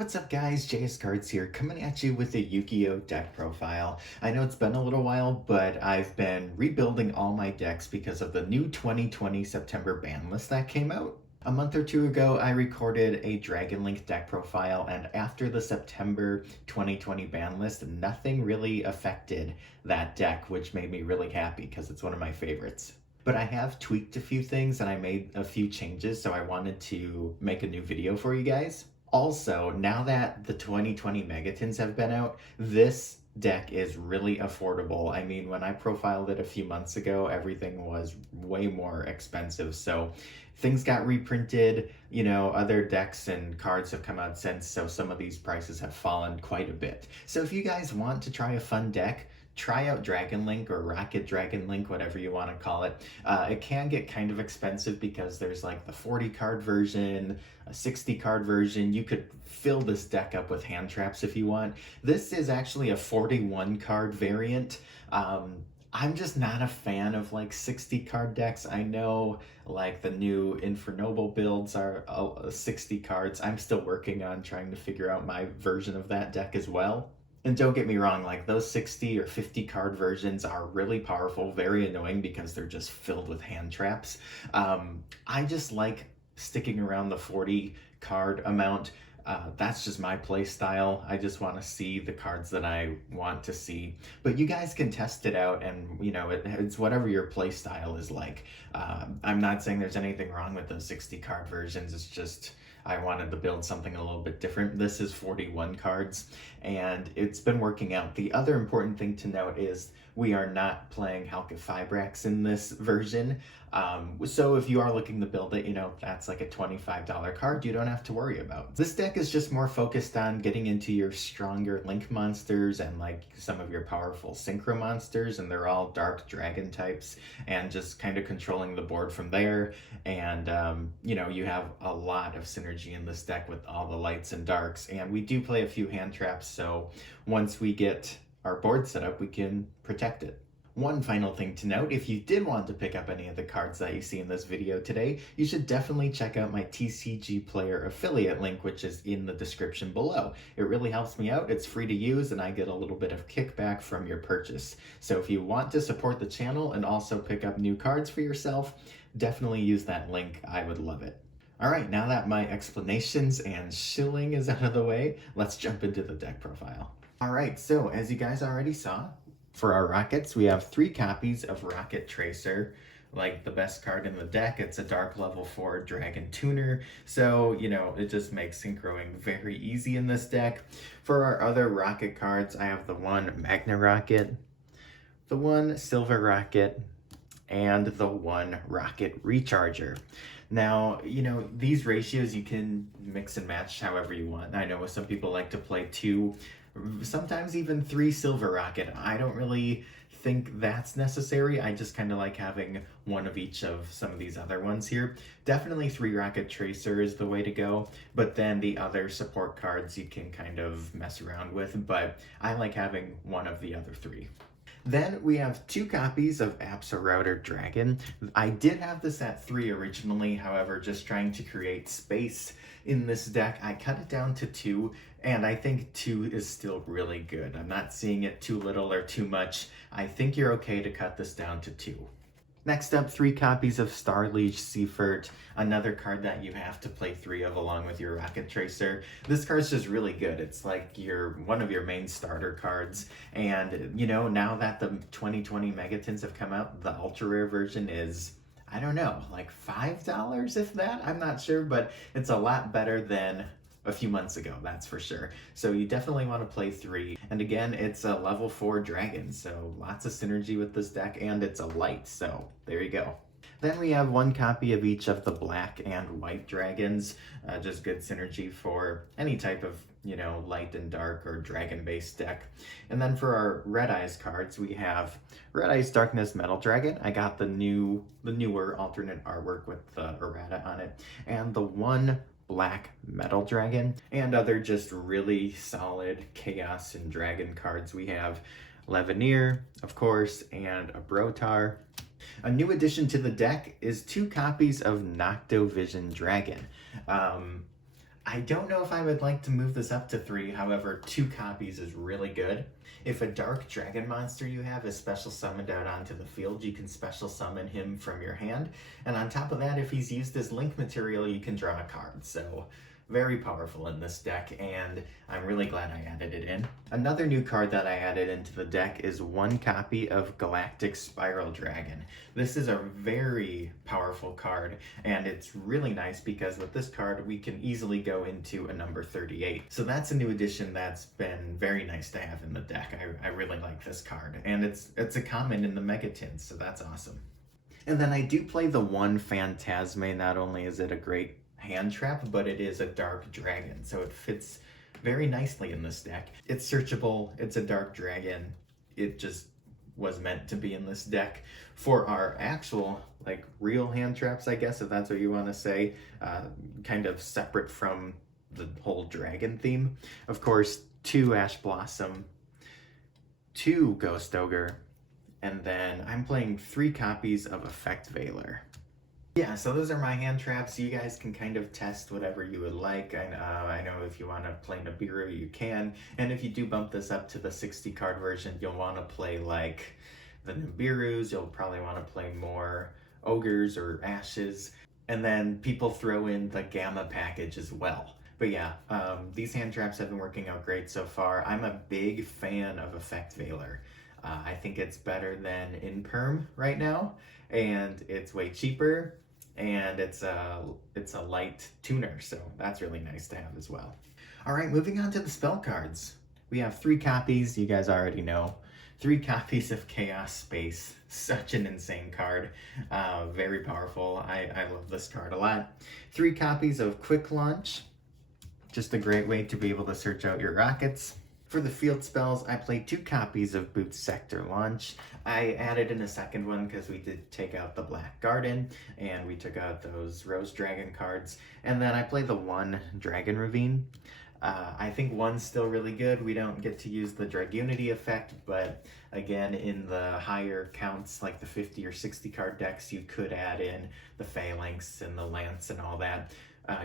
What's up guys? JS Cards here, coming at you with a Yu-Gi-Oh! Deck profile. I know it's been a little while, but I've been rebuilding all my decks because of the new 2020 September ban list that came out. A month or two ago, I recorded a Dragon Link deck profile, and after the September 2020 ban list, nothing really affected that deck, which made me really happy because it's one of my favorites. But I have tweaked a few things and I made a few changes, so I wanted to make a new video for you guys. Also, now that the 2020 Megatons have been out, this deck is really affordable. I mean, when I profiled it a few months ago, everything was way more expensive. So things got reprinted, other decks and cards have come out since, so some of these prices have fallen quite a bit. So if you guys want to try a fun deck, try out Dragon Link or Rokket Dragon Link, whatever you want to call it. It can get kind of expensive because there's like the 40 card version, a 60 card version. You could fill this deck up with hand traps if you want. This is actually a 41 card variant. I'm just not a fan of like 60 card decks. I know like the new Infernoble builds are 60 cards. I'm still working on trying to figure out my version of that deck as well. And don't get me wrong, like those 60 or 50 card versions are really powerful, very annoying because they're just filled with hand traps. I just like sticking around the 40 card amount. That's just my play style. I just want to see the cards that I want to see. But you guys can test it out, and it's whatever your play style is like. I'm not saying there's anything wrong with those 60 card versions. It's just I wanted to build something a little bit different. This is 41 cards, and it's been working out. The other important thing to note is we are not playing Halka Fibrax in this version. So if you are looking to build it, that's like a $25 card you don't have to worry about. This deck is just more focused on getting into your stronger Link monsters and like some of your powerful Synchro monsters, and they're all dark dragon types, and just kind of controlling the board from there. And you have a lot of synergy in this deck with all the lights and darks, and we do play a few hand traps, so once we get our board set up, we can protect it. One final thing to note, if you did want to pick up any of the cards that you see in this video today, you should definitely check out my TCG Player affiliate link, which is in the description below. It really helps me out, it's free to use, and I get a little bit of kickback from your purchase. So if you want to support the channel and also pick up new cards for yourself, definitely use that link. I would love it. Alright, now that my explanations and shilling is out of the way, let's jump into the deck profile. Alright, so as you guys already saw, for our Rockets, we have 3 copies of Rokket Tracer, like the best card in the deck. It's a dark level 4 Dragon Tuner, so it just makes synchroing very easy in this deck. For our other Rokket cards, I have the one Magna Rokket, the one Silver Rokket, and the one Rokket Recharger. Now, these ratios you can mix and match however you want. I know some people like to play 2, sometimes even 3 Silver Rokket. I don't really think that's necessary. I just kind of like having one of each of some of these other ones here. Definitely 3 Rokket Tracer is the way to go, but then the other support cards you can kind of mess around with, but I like having one of the other 3. Then we have 2 copies of Router Dragon. I did have this at 3 originally, however, just trying to create space in this deck, I cut it down to 2, and I think 2 is still really good. I'm not seeing it too little or too much. I think you're okay to cut this down to 2. Next up, 3 copies of Starliege Seafurt, another card that you have to play 3 of along with your Rokket Tracer. This card's just really good. It's like one of your main starter cards, and now that the 2020 Megatons have come out, the ultra rare version is, I don't know, like $5 if that? I'm not sure, but it's a lot better than a few months ago, that's for sure. So you definitely want to play 3. And again, it's a level 4 dragon, so lots of synergy with this deck, and it's a light, so there you go. Then we have 1 copy of each of the black and white dragons, just good synergy for any type of, light and dark or dragon-based deck. And then for our Red Eyes cards, we have Red Eyes Darkness Metal Dragon. I got the newer alternate artwork with the errata on it, and the 1 Black Metal Dragon, and other just really solid Chaos and Dragon cards. We have Leveneer, of course, and a Brotar. A new addition to the deck is 2 copies of Noctovision Dragon. I don't know if I would like to move this up to 3, however, 2 copies is really good. If a dark dragon monster you have is special summoned out onto the field, you can special summon him from your hand. And on top of that, if he's used as link material, you can draw a card. So very powerful in this deck, and I'm really glad I added it in. Another new card that I added into the deck is 1 copy of Galactic Spiral Dragon. This is a very powerful card, and it's really nice because with this card we can easily go into a number 38. So that's a new addition that's been very nice to have in the deck. I really like this card, and it's a common in the Megatins, so that's awesome. And then I do play the 1 Phantasme. Not only is it a great hand trap, but it is a dark dragon, so it fits very nicely in this deck. It's searchable, it's a dark dragon, it just was meant to be in this deck. For our actual, like, real hand traps, I guess, if that's what you want to say, kind of separate from the whole dragon theme, of course, 2 Ash Blossom, 2 Ghost Ogre, and then I'm playing 3 copies of Effect Veiler. Yeah, so those are my hand traps. You guys can kind of test whatever you would like. I know if you want to play Nibiru, you can. And if you do bump this up to the 60 card version, you'll want to play like the Nibirus. You'll probably want to play more Ogres or Ashes. And then people throw in the Gamma package as well. But yeah, these hand traps have been working out great so far. I'm a big fan of Effect Veiler. I think it's better than Imperm right now, and it's way cheaper, and it's a light tuner, so that's really nice to have as well. All right, moving on to the spell cards. We have 3 copies, you guys already know. 3 copies of Chaos Space. Such an insane card. Very powerful. I love this card a lot. 3 copies of Quick Launch. Just a great way to be able to search out your rockets. For the field spells, I played 2 copies of Boot Sector Launch. I added in a second one because we did take out the Black Garden, and we took out those Rose Dragon cards. And then I played the 1 Dragon Ravine. I think 1's still really good. We don't get to use the Dragunity effect, but again, in the higher counts, like the 50 or 60 card decks, you could add in the Phalanx and the Lance and all that.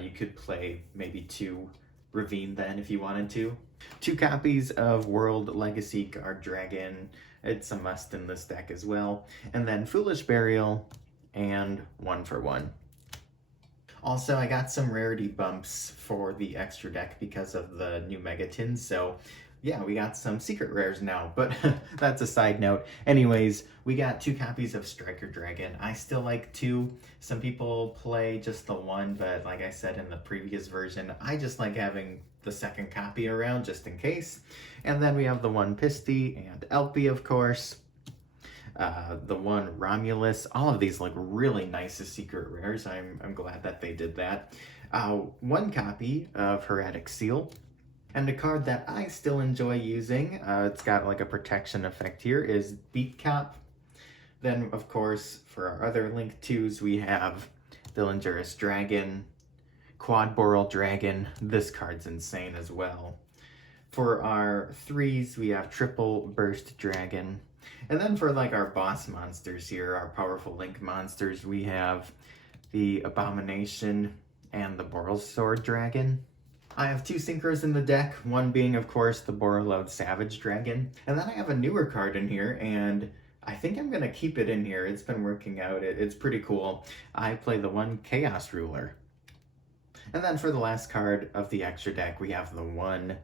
You could play maybe 2 Ravine then if you wanted to. 2 copies of World Legacy Guard Dragon. It's a must in this deck as well. And then Foolish Burial and 1 for 1. Also, I got some rarity bumps for the extra deck because of the new Megatins, so yeah, we got some secret rares now, but that's a side note. Anyways, we got 2 copies of Striker Dragon. I still like 2. Some people play just the 1, but like I said in the previous version, I just like having the 2nd copy around just in case. And then we have the 1 Pisty and Elpie, of course. The 1 Romulus. All of these look really nice as secret rares. I'm glad that they did that. 1 copy of Heretic Seal. And a card that I still enjoy using, it's got like a protection effect here, is Beat Cop. Then, of course, for our other Link 2s, we have Dillingerous Dragon, Quad Boral Dragon. This card's insane as well. For our 3s, we have Triple Burst Dragon. And then for like our boss monsters here, our powerful Link monsters, we have the Abomination and the Boral Sword Dragon. I have 2 synchros in the deck, one being, of course, the Borreload Savage Dragon. And then I have a newer card in here, and I think I'm going to keep it in here. It's been working out. It's pretty cool. I play the 1 Chaos Ruler. And then for the last card of the extra deck, we have the 1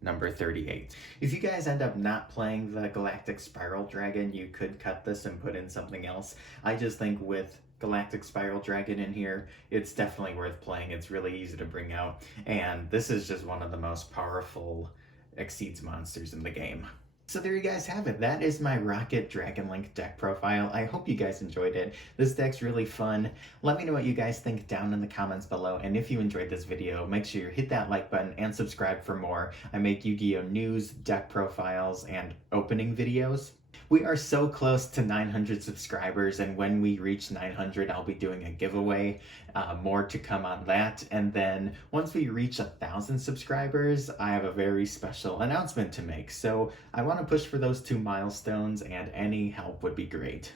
number 38. If you guys end up not playing the Galactic Spiral Dragon, you could cut this and put in something else. I just think with Galactic Spiral Dragon in here, it's definitely worth playing. It's really easy to bring out, and this is just one of the most powerful Exceeds monsters in the game. So there you guys have it. That is my Rokket Dragon Link deck profile. I hope you guys enjoyed it. This deck's really fun. Let me know what you guys think down in the comments below, and if you enjoyed this video, make sure you hit that like button and subscribe for more. I make Yu-Gi-Oh! News, deck profiles, and opening videos. We are so close to 900 subscribers, and when we reach 900, I'll be doing a giveaway. More to come on that. And then once we reach 1,000 subscribers, I have a very special announcement to make. So I want to push for those 2 milestones, and any help would be great.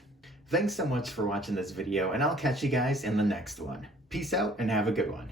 Thanks so much for watching this video, and I'll catch you guys in the next one. Peace out and have a good one.